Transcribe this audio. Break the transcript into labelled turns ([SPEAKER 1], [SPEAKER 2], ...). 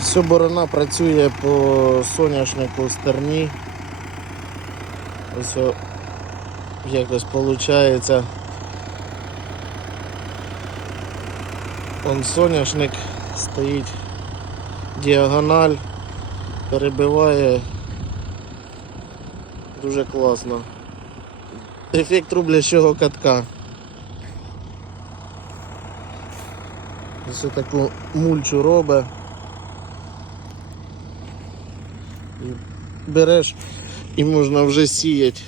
[SPEAKER 1] Все борона працює по соняшнику стерні. Ось якось виходить. Он соняшник стоїть діагональ, перебиває. Дуже класно. Ефект рублящого катка. Ось таку мульчу робить. І береш і можна вже сіяти.